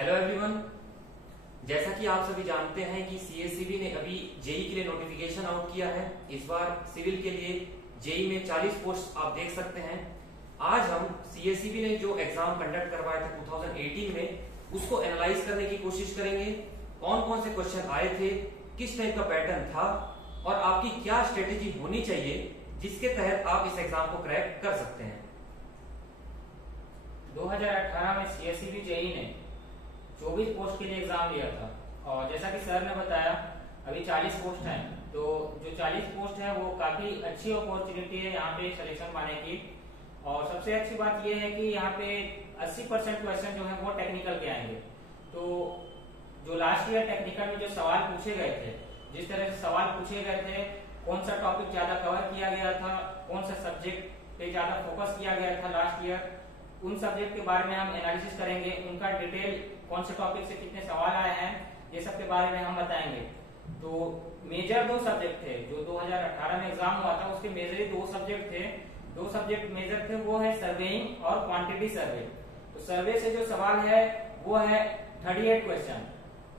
Hello everyone. जैसा कि आप सभी जानते हैं कि सीएसईबी ने अभी जेई के लिए नोटिफिकेशन आउट किया है। इस बार सिविल के लिए जेई में 40 पोस्ट आप देख सकते हैं। आज हम सीएसईबी ने जो एग्जाम कंडक्ट करवाया था 2018 में उसको एनालाइज करने की कोशिश करेंगे। कौन कौन से क्वेश्चन आए थे, किस टाइप का पैटर्न था और आपकी क्या स्ट्रेटेजी होनी चाहिए जिसके तहत आप इस एग्जाम को क्रैक कर सकते हैं। 2018 में सीएसईबी जेई ने 24 पोस्ट के लिए एग्जाम लिया था और जैसा कि सर ने बताया अभी 40 पोस्ट हैं। तो जो 40 पोस्ट है वो काफी अच्छी अपॉर्चुनिटी है यहाँ पे सिलेक्शन पाने की। और सबसे अच्छी बात ये है कि यहाँ पे 80% क्वेश्चन जो है वो टेक्निकल के आएंगे। तो जो लास्ट ईयर टेक्निकल में जो सवाल पूछे गए थे, जिस तरह से सवाल पूछे गए थे, कौन सा टॉपिक ज्यादा कवर किया गया था, कौन सा सब्जेक्ट पे ज्यादा फोकस किया गया था लास्ट ईयर, उन सब्जेक्ट के बारे में हम एनालिसिस करेंगे। उनका डिटेल कौन से टॉपिक से कितने सवाल आए हैं ये सब के बारे में हम बताएंगे। तो मेजर 2 सब्जेक्ट थे जो 2018 में एग्जाम हुआ था, उसके मेजर 2 सब्जेक्ट थे। 2 सब्जेक्ट मेजर थे, वो है सर्वेइंग और क्वांटिटी सर्वे। तो सर्वे से जो सवाल है वो है 38 क्वेश्चन।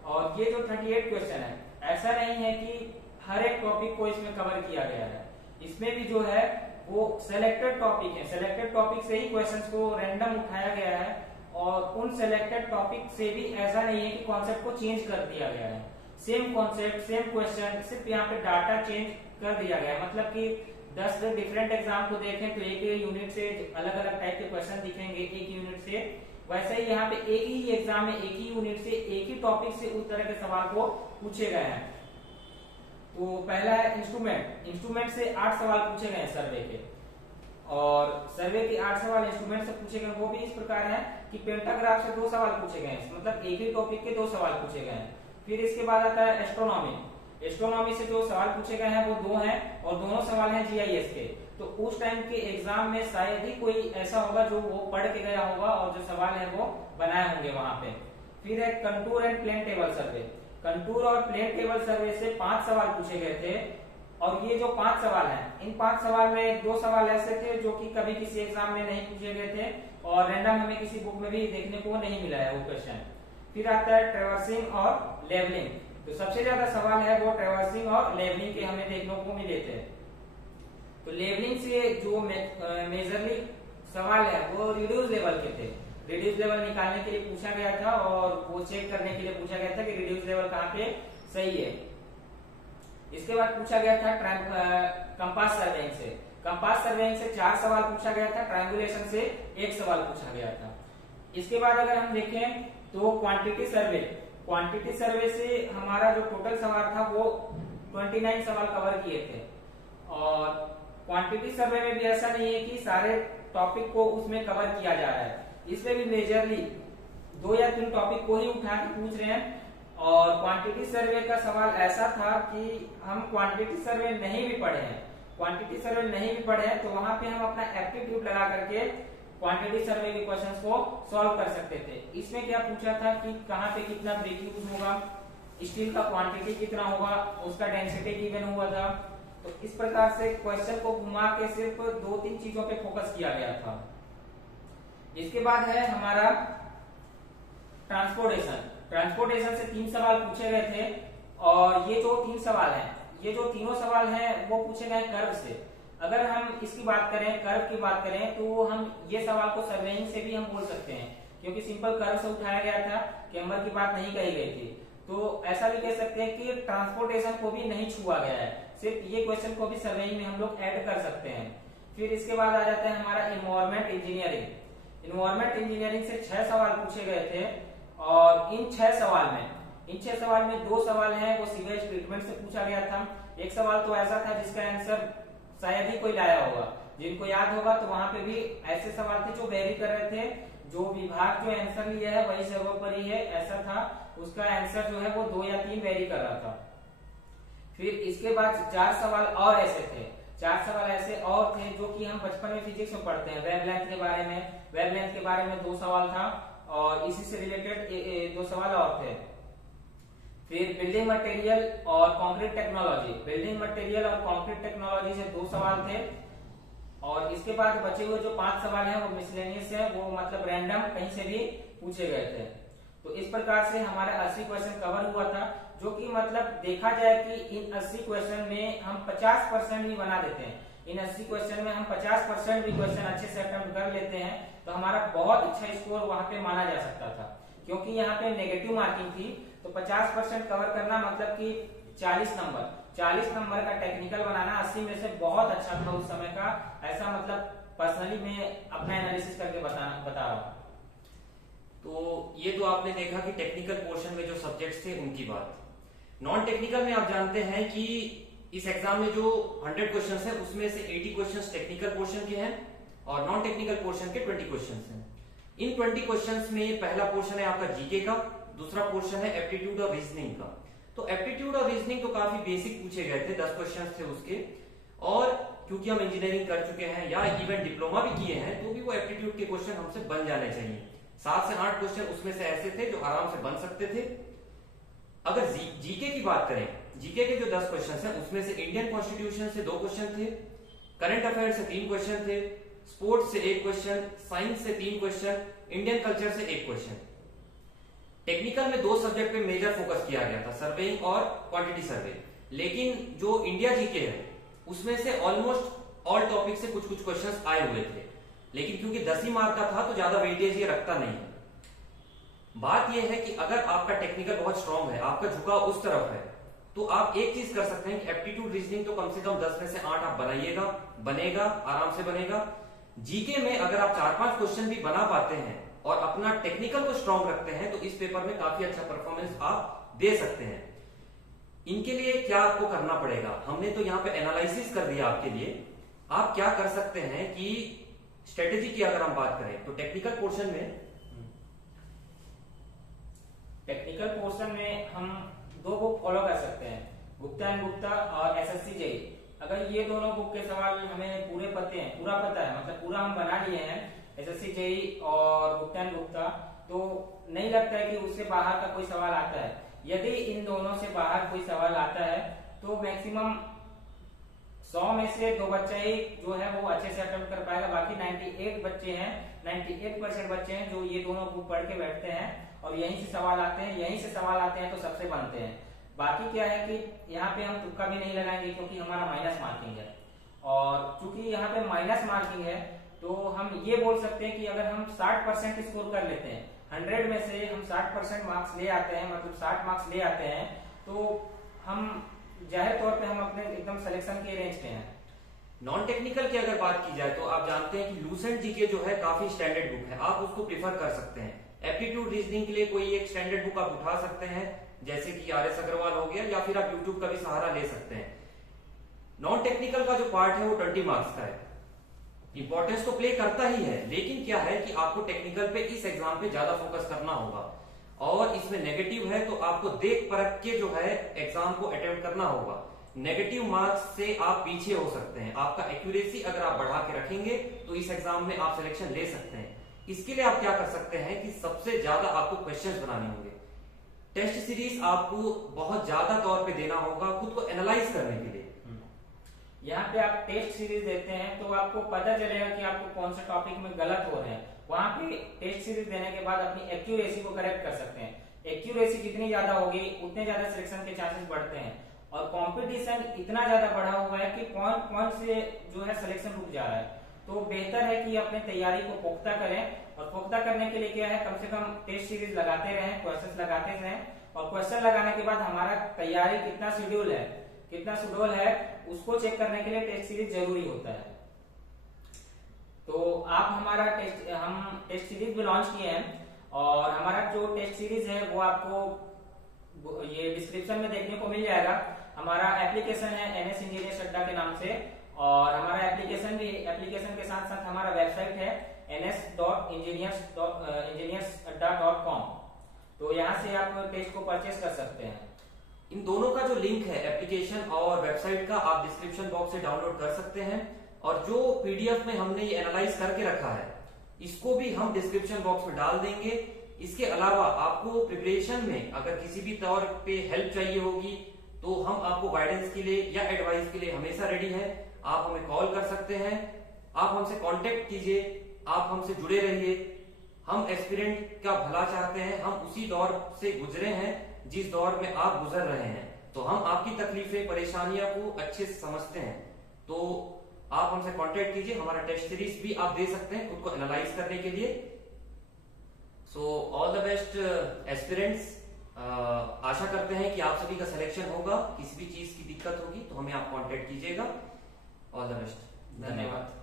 और ये जो 38 क्वेश्चन है, ऐसा नहीं है कि हर एक टॉपिक को इसमें कवर किया गया है। इसमें भी जो है वो सिलेक्टेड टॉपिक है, सिलेक्टेड टॉपिक से ही क्वेश्चंस को रैंडम उठाया गया है। और उन सिलेक्टेड टॉपिक से भी ऐसा नहीं है कि कॉन्सेप्ट को चेंज कर दिया गया है। सेम कॉन्सेप्ट, सेम क्वेश्चन, सिर्फ यहाँ पे डाटा चेंज कर दिया गया है। मतलब कि 10 डिफरेंट एग्जाम को देखें तो एक यूनिट से अलग अलग टाइप के क्वेश्चन दिखेंगे एक यूनिट से। वैसे ही यहाँ पे एक ही एग्जाम में एक ही यूनिट से एक ही टॉपिक से उस तरह के सवाल को पूछे गए हैं। तो पहला है इंस्ट्रूमेंट। इंस्ट्रूमेंट से 8 सवाल पूछे गए हैं सर्वे के। और सर्वे के 8 सवाल इंस्ट्रूमेंट से पूछे गए, वो भी इस प्रकार है कि पेंटाग्राफ से 2 सवाल पूछे गए हैं, मतलब एक ही टॉपिक के 2 सवाल पूछे गए हैं। फिर इसके बाद आता है एस्ट्रोनॉमी। एस्ट्रोनॉमी से जो सवाल पूछे गए हैं वो 2 हैं और दोनों सवाल हैं जीआईएस के। तो उस टाइम के एग्जाम में शायद ही कोई ऐसा होगा जो वो पढ़ के गया होगा और जो सवाल है वो बनाए होंगे वहां पे। फिर है contour and plane table survey. Contour और प्लेन टेबल सर्वे से 5 सवाल पूछे गए थे। और ये जो 5 सवाल हैं, इन 5 सवाल में 2 सवाल ऐसे थे जो कि कभी किसी एग्जाम में नहीं पूछे गए थे और रैंडम हमें किसी बुक में भी देखने को नहीं मिला है वो क्वेश्चन। फिर आता है ट्रेवर्सिंग और लेवलिंग। तो सबसे ज्यादा सवाल है वो ट्रेवर्सिंग और लेवलिंग के हमें देखने को मिले थे। तो लेवलिंग से जो मेजरली सवाल है वो रिड्यूस लेवल के थे। रिड्यूस लेवल निकालने के लिए पूछा गया था और वो चेक करने के लिए पूछा गया था कि रिड्यूस लेवल कहाँ पे सही है। इसके बाद पूछा गया था कंपास सर्वेइंग से। कंपास सर्वेइंग से 4 सवाल पूछा गया था, ट्रायंगुलेशन से 1 सवाल पूछा गया था। इसके बाद अगर हम देखें तो क्वांटिटी सर्वे। क्वांटिटी सर्वे से हमारा जो टोटल सवाल था वो 29 सवाल कवर किए थे। और क्वांटिटी सर्वे में भी ऐसा नहीं है कि सारे टॉपिक को उसमें कवर किया जा रहा है। इसमें भी मेजरली 2 या 3 टॉपिक को ही उठा के पूछ रहे हैं। और क्वांटिटी सर्वे का सवाल ऐसा था कि हम क्वांटिटी सर्वे नहीं भी पढ़े हैं, क्वांटिटी सर्वे नहीं भी पढ़े हैं तो वहां पे हम अपना एप्टीट्यूड लगा करके क्वांटिटी सर्वे के क्वेश्चंस को सॉल्व कर सकते थे। इसमें क्या पूछा था कि कहाँ पे कितना ब्रिक यूज होगा, स्टील का क्वांटिटी कितना होगा, उसका डेंसिटी गिवन हुआ था। तो इस प्रकार से क्वेश्चन को घुमा के सिर्फ 2-3 चीजों पे फोकस किया गया था। इसके बाद है हमारा ट्रांसपोर्टेशन। ट्रांसपोर्टेशन से 3 सवाल पूछे गए थे। और ये जो 3 सवाल हैं, ये जो तीनों सवाल हैं वो पूछे गए कर्व से। अगर हम इसकी बात करें, कर्व की बात करें, तो हम ये सवाल को सर्वेइंग से भी हम बोल सकते हैं क्योंकि सिंपल कर्व से उठाया गया था, कैमर की बात नहीं कही गई थी। तो ऐसा भी कह सकते हैं कि ट्रांसपोर्टेशन को भी नहीं छुआ गया है, सिर्फ ये क्वेश्चन को भी सर्वेइंग में हम लोग ऐड कर सकते हैं। फिर इसके बाद आ जाता है हमारा इन्वायरमेंट इंजीनियरिंग। इन्वायरमेंट इंजीनियरिंग से 6 सवाल पूछे गए थे। और इन 6 सवाल में 2 सवाल हैं वो सीवेज ट्रीटमेंट से पूछा गया था। एक सवाल तो ऐसा था जिसका आंसर शायद ही कोई लाया होगा, जिनको याद होगा तो वहां पे भी ऐसे सवाल थे जो वेरी कर रहे थे, जो विभाग जो आंसर लिया है वही सर्वोपरि है ऐसा था, उसका आंसर जो है वो 2 या 3 वेरी कर रहा था। फिर इसके बाद 4 सवाल और ऐसे थे, 4 सवाल ऐसे और थे जो कि हम बचपन में फिजिक्स में पढ़ते हैं। वेवलेंथ के बारे में, वेवलेंथ के बारे में 2 सवाल था और इसी से रिलेटेड 2 सवाल और थे। फिर बिल्डिंग मटेरियल और कंक्रीट टेक्नोलॉजी। बिल्डिंग मटेरियल और कंक्रीट टेक्नोलॉजी से 2 सवाल थे। और इसके बाद बचे हुए जो 5 सवाल हैं वो मिसलेनियस है, वो मतलब रैंडम कहीं से भी पूछे गए थे। तो इस प्रकार से हमारा 80 क्वेश्चन कवर हुआ था, जो कि मतलब देखा जाए कि इन 80 क्वेश्चन में हम 50% भी बना देते हैं, इन 80 क्वेश्चन में हम 50% भी क्वेश्चन अच्छे से अटेम्प्ट कर लेते हैं तो हमारा बहुत अच्छा स्कोर वहां पे माना जा सकता था। क्योंकि यहाँ पे नेगेटिव मार्किंग थी, तो 50% कवर करना मतलब कि 40 नंबर का टेक्निकल बनाना 80 में से बहुत अच्छा था उस समय का। ऐसा मतलब पर्सनली मैं अपना एनालिसिस करके बता रहा हूँ। तो ये तो आपने देखा कि टेक्निकल पोर्शन में जो सब्जेक्ट्स थे उनकी बात। नॉन टेक्निकल में आप जानते हैं कि इस एग्जाम में जो 100 क्वेश्चंस हैं उसमें से 80 क्वेश्चंस टेक्निकल पोर्शन के हैं और नॉन टेक्निकल पोर्शन के 20 क्वेश्चंस हैं। इन 20 क्वेश्चंस में पहला पोर्शन है आपका जीके का, दूसरा पोर्शन है एप्टीट्यूड और रीजनिंग का। तो एप्टीट्यूड और रीजनिंग तो काफी बेसिक पूछे गए थे, 10 क्वेश्चंस थे उसके, और क्योंकि हम इंजीनियरिंग कर चुके हैं या इवन डिप्लोमा भी किए हैं तो भी वो एप्टीट्यूड के क्वेश्चन हमसे बन जाने चाहिए। 7 से 8 क्वेश्चन उसमें से ऐसे थे जो आराम से बन सकते थे। अगर जीके की बात करें, जीके के जो 10 क्वेश्चन हैं उसमें से इंडियन कॉन्स्टिट्यूशन से 2 क्वेश्चन थे, करंट अफेयर से 3 क्वेश्चन थे, स्पोर्ट्स से 1 क्वेश्चन, साइंस से 3 क्वेश्चन, इंडियन कल्चर से 1 क्वेश्चन। टेक्निकल में 2 सब्जेक्ट पे मेजर फोकस किया गया था, सर्वेइंग और क्वांटिटी सर्वे। लेकिन जो इंडिया जीके है उसमें से ऑलमोस्ट ऑल टॉपिक से कुछ कुछ क्वेश्चंस आए हुए थे, लेकिन क्योंकि 10 ही मार्क का था तो ज्यादा वेटेज ये रखता नहीं है। बात यह है कि अगर आपका टेक्निकल बहुत स्ट्रांग है, आपका झुकाव उस तरफ है, तो आप एक चीज कर सकते हैं कि एप्टीट्यूड रीजनिंग तो कम से कम 10 में से 8 आप बनाइएगा, बनेगा, आराम से बनेगा। जीके में अगर आप 4-5 क्वेश्चन भी बना पाते हैं और अपना टेक्निकल को स्ट्रांग रखते हैं तो इस पेपर में काफी अच्छा परफॉर्मेंस आप दे सकते हैं। इनके लिए क्या आपको करना पड़ेगा, हमने तो यहाँ पे एनालिसिस कर दिया आपके लिए। आप क्या कर सकते हैं कि स्ट्रेटेजी की अगर हम बात करें तो टेक्निकल पोर्शन में हम 2 बुक फॉलो कर सकते हैं, गुप्ता एंड गुप्ता और एसएससी जेई। अगर ये दोनों बुक के सवाल हमें पूरा पता है, मतलब पूरा हम बना लिए हैं एसएससी जेई और गुप्ता एंड गुप्ता, तो नहीं लगता है कि उससे बाहर का कोई सवाल आता है। यदि इन दोनों से बाहर कोई सवाल आता है तो मैक्सिमम 100 में से 2 बच्चे ही जो है वो अच्छे से अटेम्प्ट कर पाएगा। बाकी 98% बच्चे हैं जो ये दोनों बुक पढ़ के बैठते हैं और यहीं से सवाल आते हैं तो सबसे बनते हैं। बाकी क्या है कि यहाँ पे हम तुक्का भी नहीं लगाएंगे क्योंकि हमारा माइनस मार्किंग है, और चूंकि यहाँ पे माइनस मार्किंग है तो हम ये बोल सकते हैं कि अगर हम 60% स्कोर कर लेते हैं, 100 में से हम 60% मार्क्स ले आते हैं, मतलब 60 मार्क्स ले आते हैं, तो हम जाहिर तौर पे हम अपने एकदम सिलेक्शन के रेंज पे हैं। नॉन टेक्निकल की अगर बात की जाए तो आप जानते हैं कि लूसेंट जीके जो है काफी स्टैंडर्ड बुक है, आप उसको प्रिफर कर सकते हैं। एप्टीट्यूड रीजनिंग के लिए कोई एक स्टैंडर्ड बुक आप उठा सकते हैं, जैसे कि आर एस अग्रवाल हो गया, या फिर आप यूट्यूब का भी सहारा ले सकते हैं। नॉन टेक्निकल का जो पार्ट है वो 20 मार्क्स का है, इंपॉर्टेंस तो प्ले करता ही है, लेकिन क्या है कि आपको टेक्निकल पे इस एग्जाम पे ज्यादा फोकस करना होगा, और इसमें नेगेटिव है तो आपको देख परख के जो है एग्जाम को अटेम्प्ट करना होगा। नेगेटिव मार्क्स से आप पीछे हो सकते हैं, आपका एक्यूरेसी अगर आप बढ़ा के रखेंगे तो इस एग्जाम में आप सिलेक्शन ले सकते हैं। इसके लिए आप क्या कर सकते हैं कि सबसे ज्यादा आपको क्वेश्चंस बनाने होंगे, टेस्ट सीरीज आपको बहुत ज्यादा तौर पे देना होगा खुद को एनालाइज करने के लिए। यहाँ पे आप टेस्ट सीरीज देते हैं तो आपको पता चलेगा कि आपको कौन से टॉपिक में गलत हो रहे हैं। वहां पे टेस्ट सीरीज देने के बाद अपनी एक्यूरेसी को करेक्ट कर सकते हैं। एक्यूरेसी जितनी ज्यादा होगी उतने ज्यादा सिलेक्शन के चांसेस बढ़ते हैं, और कंपटीशन इतना ज्यादा बढ़ा हुआ है कि पॉइंट से जो है सिलेक्शन रुक जा रहा है। तो बेहतर है कि अपने तैयारी को पुख्ता करें, और पुख्ता करने के लिए क्या है, कम से कम टेस्ट सीरीज लगाते रहें, क्वेश्चन लगाते रहें, और क्वेश्चन लगाने के बाद हमारा तैयारी कितना शेड्यूल है उसको चेक करने के लिए टेस्ट सीरीज जरूरी होता है। तो हम टेस्ट सीरीज भी लॉन्च किए हैं, और हमारा जो टेस्ट सीरीज है वो आपको ये डिस्क्रिप्शन में देखने को मिल जाएगा। हमारा एप्लीकेशन है NS इंजीनियर्स अड्डा के नाम से, और हमारा एप्लीकेशन के साथ साथ हमारा वेबसाइट है ns.engineersadda.com। तो यहाँ से आप टेस्ट को परचेस कर सकते हैं। इन दोनों का जो लिंक है एप्लीकेशन और वेबसाइट का, आप डिस्क्रिप्शन बॉक्स से डाउनलोड कर सकते हैं, और जो पीडीएफ में हमने ये एनालाइज करके रखा है इसको भी हम डिस्क्रिप्शन बॉक्स में डाल देंगे। इसके अलावा आपको प्रिपरेशन में अगर किसी भी तौर पे हेल्प चाहिए होगी तो हम आपको गाइडेंस के लिए या एडवाइस के लिए हमेशा रेडी है। आप हमें कॉल कर सकते हैं, आप हमसे कांटेक्ट कीजिए, आप हमसे जुड़े रहिए। हम एस्पिरेंट का भला चाहते हैं, हम उसी दौर से गुजरे हैं जिस दौर में आप गुजर रहे हैं, तो हम आपकी तकलीफें परेशानियों को अच्छे से समझते हैं। तो आप हमसे कांटेक्ट कीजिए, हमारा टेस्ट सीरीज भी आप दे सकते हैं खुद को एनालाइज करने के लिए। So all the best aspirants. आशा करते हैं कि आप सभी का सिलेक्शन होगा। किसी भी चीज की दिक्कत होगी तो हमें आप कांटेक्ट कीजिएगा। All the best. धन्यवाद।